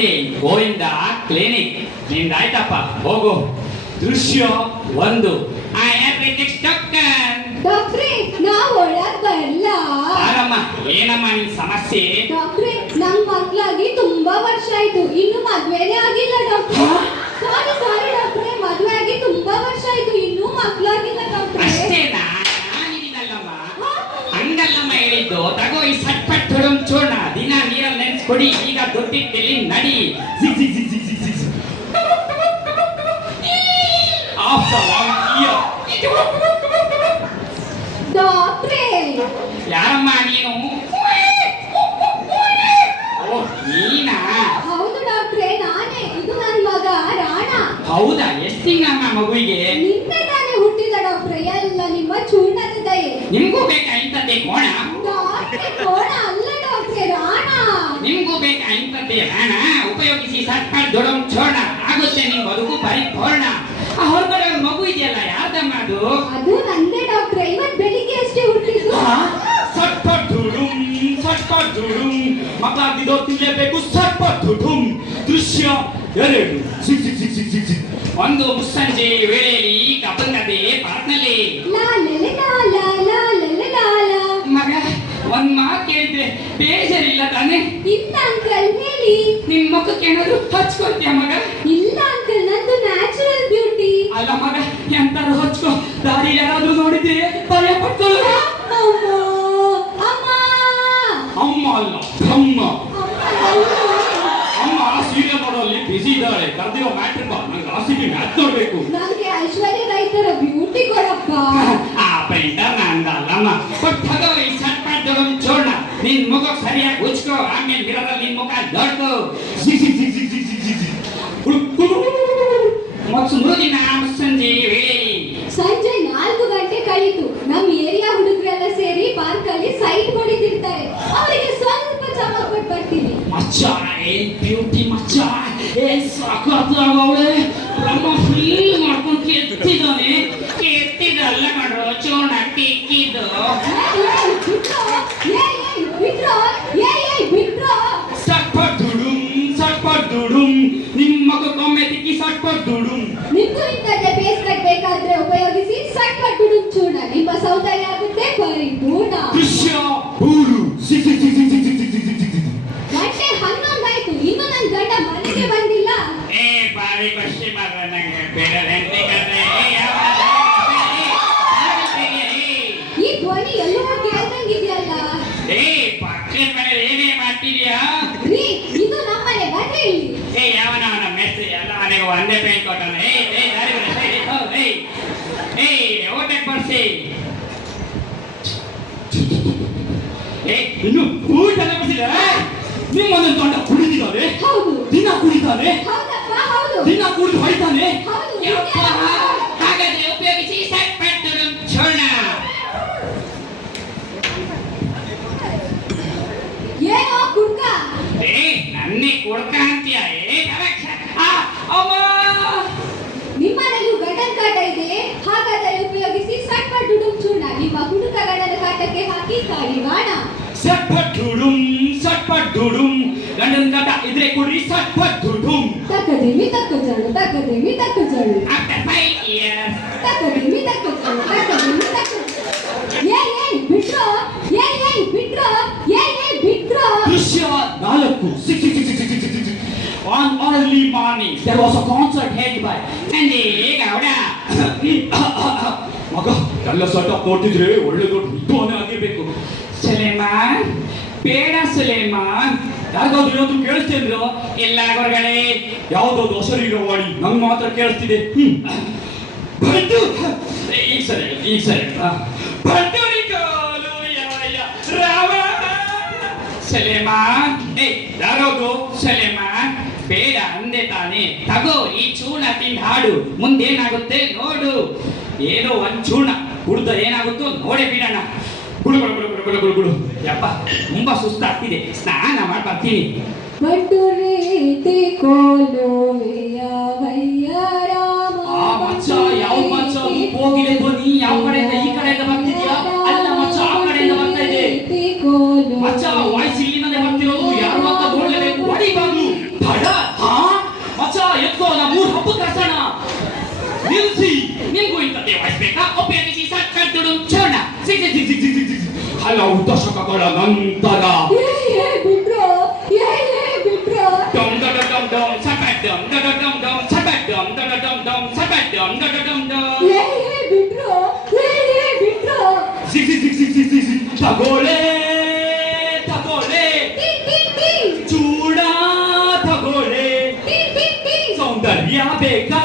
Day Govinda clinic ನಿಂದಾಯ್ತಪ್ಪ ಹೋಗು. ದೃಶ್ಯ 1. I am next doctor. ಡಾಕ್ಟ್ರೇ ನಾವು ಒಳಗ್ ಬರಲ್ಲ. ಆರಮ್ಮ ಏನಮ್ಮ ನಿನ್ ಸಮಸ್ಯೆ? ಡಾಕ್ಟ್ರೇ ನಮ್ ಮಕ್ಳಾಗಿ ತುಂಬಾ ವರ್ಷ ಆಯ್ತು, ಇನ್ನು ಮದ್ವೆನೇ ಆಗಿಲ್ಲ ಡಾಕ್ಟ್ರೇ. ಸಾರಿ ಡಾಕ್ಟ್ರೇ, ಮದ್ವೆ ಆಗಿ ತುಂಬಾ ವರ್ಷ ಆಯ್ತು, ಇನ್ನೂ ಮಕ್ಳಾಗಿಲ್ಲ ಡಾಕ್ಟ್ರೇ. ಅಷ್ಟೇನಾ? ನಾನಿದ್ದೀನಲ್ಲಮ್ಮ, ಹಂಗಲ್ಲಮ್ಮ ಹೇಳಿದ್ದು. ತಗೋ ಈ ಸಟ್ಪಟ್ ಹೊಡಮ್ ಚೂರ್ಣ, ದಿನ ನೀರಲ್ಲಿ ನೆನ್ಸ್ಕೊಡಿ. ಈಗ ದೊಡ್ಡಿಟ್ಟೆಲ್ಲಿ ನಡಿ. ಜಿಗ್ ಜಿಗ್ ಜಿಗ್ ಜಿಗ್ ಜಿಗ್ ಜಿಗ್. ಡಾಕ್ಟ್ರೇ ಯಾರಮ್ಮ ನೀನು? ಓ ನೀನಾ? ಹೌದು ಡಾಕ್ಟ್ರೇ ನಾನೇ. ಇದು ನನ್ ಮಗ ರಾಣ. ಹೌದಾ? ಎಷ್ಟು ತಿಂಗಳಮ್ಮ ಮಗುವಿಗೆ? ನಿನ್ನೆ ತಾನೇ ಹುಟ್ಟಿದ ಡಾಕ್ಟ್ರೇ. ಎಲ್ಲ ನಿಮ್ಮ ಚೂರ್ಣದ ದಯೆ. ನಿಮ್ಗೂ ಬೇಕಾ ಇಂಥದ್ದೇ ಕೋಣ? ಡಾಕ್ಟ್ರೇ ಕೋಣ ಅಲ್ಲ ಡಾಕ್ಟ್ರೇ, ರಾಣ. ನಿಮ್ಗೂ ಬೇಕಾ ಇಂಥದ್ದೇ ರಾಣ? ಉಪಯೋಗಿಸಿ ಸಟ್ಪಟ್ ದೊಡಮ್ ಚೋಣ, ಆಗುತ್ತೆ ನಿಮ್ ಬದುಕು ಪರಿಪೂರ್ಣ. ಆ ಹೊರಗಡೆ ಒಂದು ಮಗು ಇದೆಯಲ್ಲ, ಯಾರ್ದಮ್ಮ ಅದು? ಅದು ನಂದೇ ಡಾಕ್ಟ್ರೇ, ಇವತ್ ಬೆಳಿಗ್ಗೆ ಅಷ್ಟೇ ಹುಟ್ಟಿದ್ದು. ಸಟ್ಪಟ್ ದುಡುಮ್ ಸಟ್ಪಟ್ ದುಡುಮ್, ಮಕ್ಕಳಾಗಿದ್ದೋ ತಿನ್ನಲೇಬೇಕು ಸಟ್ಪಟ್ ದುಡುಮ್. ದೃಶ್ಯ 2. ಸಿಕ್ ಸಿಕ್ ಸಿಕ್ ಸಿಕ್ ಸಿಕ್ ಸಿಕ್. ಒಂದು ಮುಸ್ಸಂಜೆ ವೇಳೆಯಲ್ಲಿ ಕಬ್ಬಂಗದೆ ಪಾರ್ಕ್ನಲ್ಲಿ ಮಗ ಒಂದ್ ಮಾತು ಕೇಳಿದ್ರೆ ಬೇಜಾರಿಲ್ಲ ತಾನೆ? ಇಲ್ಲ ಅಂಕಲ್ ಹೇಳಿ. ನಿನ್ ಮುಖಕ್ಕೆ ಏನಾದ್ರು ಹಚ್ಕೊಳ್ತೀಯ ಮಗ? ಇಲ್ಲ ಅಂಕಲ್, ನಂದು ನ್ಯಾಚುರಲ್ ಬ್ಯೂಟಿ. ಅಲ್ಲ ಮಗ, ಎಂತಾರು ಹಚ್ಕೋ. ದಾರಿ ಯಾರಾದ್ರೂ ನೋಡಿದ್ರೆ ಭಯ ಪಟ್ಕೊಳ್ಳು. ಅಮ್ಮ ಅಮ್ಮ ಅಲ್ಲ ಅಮ್ಮ. ಅಮ್ಮ ಸೀರಿಯಲ್ ಮಾಡೋಲ್ಲಿ ಬಿಸಿ ಇದ್ದಾಳೆ. ಕರೆದಿರೋ ಮ್ಯಾಟ್ರಿಕ್ ನಂಗೆ ಆಸಿಗೆ ಮ್ಯಾಚ್ ನೋಡ್ಬೇಕು. ನನಗೆ ಐಶ್ವರ್ಯ ರೈತರ ಬ್ಯೂಟಿ ಕೊಡಪ್ಪ. ಆ ಪೈಂಟರ್ ನಂದಲ್ಲಮ್ಮ. ಕೊಟ್ಟಗೋ ಈ ಸಟ್ಪಟ್ ದೊಡಮ್ ಚೋಣ, ನಿನ್ ಮುಖ ಸರಿಯಾಗಿ ಉಚ್ಕೋ, ಆಮೇಲೆ ಗಿಡದಲ್ಲಿ ನಿನ್ ಮುಖ ದೊಡ್ಡು. ಮತ್ತು ಮೃದಿನ ಮುಸ್ಸಂಜೆ ವೇಳೆಯಲ್ಲಿ ಸಂಜೆ 4 ಗಂಟೆ ಕಳೀತು. ನಮ್ ಏರಿಯಾ ಹುಡುಗರೆಲ್ಲ ಸೇರಿ ಪಾರ್ಕ್ ಅಲ್ಲಿ ಸೈಟ್ ಹೊಡಿತಿರ್ತಾರೆ. ಅವರಿಗೆ ಸ್ವಲ್ಪ ಚಮಕ್ ಕೊಟ್ಟು ಬರ್ತೀನಿ. ಮಚ್ಚ ಏನ್ ಬ್ಯೂಟಿ ಮಚ್ಚ, ಏನ್ ಸಾಕಾಗ್ತಾವಳೆ. ನಮ್ಮ ಫೀಲ್ ಮಾಡ್ಕೊಂಡು ಕೆತ್ತಿದ್ದಾನೆ. ಕೆತ್ತಿದಲ್ಲ ಮಾಡ್ರೋ ಚೋಣ ಟಿಕ್ಕಿದ್ದು. ಸಟ್ಪಟ್ ದುಡುಮ್ ನಿಮ್ಮ ಮಗಕ್ಕೊಮ್ಮೆ ತಿಕ್ಕಿ ಸಟ್ಪಟ್ ದುಡುಮ್. ನಿಮ್ಗೂ ಇಂಥದ್ದೇ ಬೇಸ್ ಬೇಕಾದ್ರೆ ಉಪಯೋಗಿಸಿ ಸಟ್ಪಟ್ ದುಡುಮ್ ಚೂರ್ಣ. ನಿಮ್ಮ ಸೌಂದರ್ಯ ಆಗುತ್ತೆ ಪರಿಪೂರ್ಣ. ದೃಶ್ಯ 3. ಗಂಟೆ 11 ಆಯ್ತು, ಇನ್ನು ನನ್ ಗಂಡ ಮನೆಗೆ ಬಂದಿಲ್ಲ. ಏ ಬಾರಿ ಖುಷಿ ಮಾತ್ರ ನಂಗೆ. ಬೇರೆ ಹೆಂಡತಿ ಕದ್ರೆ ಈ ಧ್ವನಿ ಎಲ್ಲವೂ ಕೇಳ್ದಂಗಿದ್ಯಲ್ಲ. ಏ ಪಕ್ಕದ ಮನೆ ಏನೇ ಮಾಡ್ತಿದ್ಯಾ? ರೀ ಇದು ನಮ್ಮನೆ, ಬನ್ನಿ ಇಲ್ಲಿ. ಏ ಯಾವನವನ ಮೆಸ್ಸಿ ಎಲ್ಲ ಮನೆಗೆ ಒಂದೇ ಪೇಂಟ್ ಕೊಟ್ಟಾನ. ಏ ದಾರಿ ಬಿಡ. ಏ ಓಟೆ ಕೊಡ್ಸಿ. ಏ ಇನ್ನು ಊಟ ಬಡಿಸಿದ ನಿಮ್ಮೊಂದೊಂದು ತೊಂಡ ಕುಡಿದಿದ್ದಾನೆ. ಹೌದು ದಿನ ಕುಡಿತಾನೆ. ಹೌದಪ್ಪ ಹೌದು. ದಿನ ಕುಡಿದು ಹೊಯ್ತಾನೆ. ಹೌದು. ಹಾಗಾದ್ರೆ ಉಪಯೋಗಿಸಿ ಸಟ್ಪಟ್ ದೊಡಮ್ ಚೋಣ. ಏನೋ ಕುಡ್ಕ? ಏ ನನ್ನೇ ಕುಡ್ಕ ಅಂತೀಯ? ಏ ಅಮ್ಮ ನಿಮ್ಮನೆಲ್ಲೂ ಗಂಡನ ಕಾಟ ಇದೆ, ಹಾಗಾದರೆ ಉಪಯೋಗಿಸಿ ಸಟ್ಪಟ್ ದುಡುಮ್ ಚೂರ್ಣ. ನಿಮ್ಮ ಹುಡುಗ ಗಂಡನ ಕಾಟಕ್ಕೆ ಹಾಕಿ ಕಡಿವಾಣ. ಸಟ್ಪಟ್ ದುಡುಮ್ ಗಂಡನ ಕಾಟ ಇದ್ರೆ ಕುಡ್ರಿ ಸಟ್ಪಟ್ ದುಡುಮ್. ತಕ್ಕದೇಮಿ ತಕ್ಕ ಜಳು, ತಕ್ಕದೇಮಿ ತಕ್ಕ ಜಳು. After 5 years. ತಕ್ಕದೇಮಿ ತಕ್ಕ ಜಳು, ತಕ್ಕದೇಮಿ ತಕ್ಕ ಜಳು. ಬಿಟ್ರೋ. ದೃಶ್ಯ 4. On early morning there was a concert held by Andy Gowda. ಮಗ ಎಲ್ಲ ಸೆಟಪ್ ನೋಡ್ತಿದ್ರೆ ಒಳ್ಳೆ ದೊಡ್ಡ ವಿದ್ವಾನೆ ಆಗಿರ್ಬೇಕು. ಸುಲೇಮಾನ್ ಬೇಡ ಸುಲೇಮಾನ್. ಯಾರಿಗಾದ್ರು ಏನಾದ್ರು ಕೇಳಿಸ್ತಿದ್ರು? ಇಲ್ಲ ಹೊರಗಡೆ ಯಾವ್ದಾದ್ರು ಅಶರೀರವಾಣಿ ನಂಗೆ ಮಾತ್ರ ಕೇಳಿಸ್ತಿದೆ. ಬಂತು ಈಗ ಸರಿ ಬಂತು ಕಾಲು ರಾಮ. ಸಲೇಮಾನ್ ಏ ಯಾರೋದು? ಸಲೇಮಾನ್ ಬೇಡ ಅಂದೆ ತಾನೆ. ತಗೋ ಈ ಚೂರ್ಣ ತಿಂದು ಹಾಡು, ಮುಂದೇನಾಗುತ್ತೆ ನೋಡು. ಏನೋ ಒಂದ್ ಚೂರ್ಣ ಕುಡ್ದ ಏನಾಗುತ್ತೋ ನೋಡೇ ಬಿಡೋಣ. ಗುಡು ಯಪ್ಪ ತುಂಬಾ ಸುಸ್ತಾಗ್ತಿದೆ, ಸ್ನಾನ ಮಾಡಿ ಬರ್ತೀನಿ. ಮಚ್ಚ ಯಾವ ಮಚ್ಚ ಹೋಗಿದೆ ಧ್ವನಿ? ಯಾವ ಕಡೆಯಿಂದ ಈ ಕಡೆಯಿಂದ ಬರ್ತಿದ್ಯಾ? ಅಲ್ಲ ಮಚ್ಚ ಆ ಕಡೆಯಿಂದ ಬರ್ತಾ ಇದೆ. ಮಚ್ಚ ವಾಯ್ಸ್ ಇಲ್ಲಿಂದಲೇ ಬರ್ತಿರೋದು. ಯಾರು ಅಂತ ನೋಡ್ಲೇಬೇಕು. ಹೊಡಿ ಬಾಗ್ಲು. ನಿಲ್ಸೋಣ ಮೂರು ಹಬ್ಬ ಕರ್ಸೋಣ ನಿಲ್ಸಿ ನಿಮ್ಗೂ ಇಂಥ ದೇವಾಯಿಸ್ಬೇಕಾ ಉಪಯೋಗಿಸಿ ಸಕ್ಕರ್ದುಡು ಚೋಣ ಹಲವು ದಶಕಗಳ ನಂತರ ಬಿಟ್ರೋ ಬಿಟ್ರೋ ಡಮ್ ಡಮ್ ಡಮ್ ಡಮ್ ಸಪಟ್ ಡಮ್ ಡಮ್ ಡಮ್ ಡಮ್ ಸಪಟ್ ಡಮ್ ಡಮ್ ಡಮ್ ಡಮ್ ಸಪಟ್ ಡಮ್ ಡಮ್ ಡಮ್ ಡಮ್ ಬಿಟ್ರೋ ಬಿಟ್ರೋ ತಗೋಳೆ ತಗೋಳೆ ಚೂಡ ತಗೋಳೆ ಸೌಂದರ್ಯ ಬೇಕಾ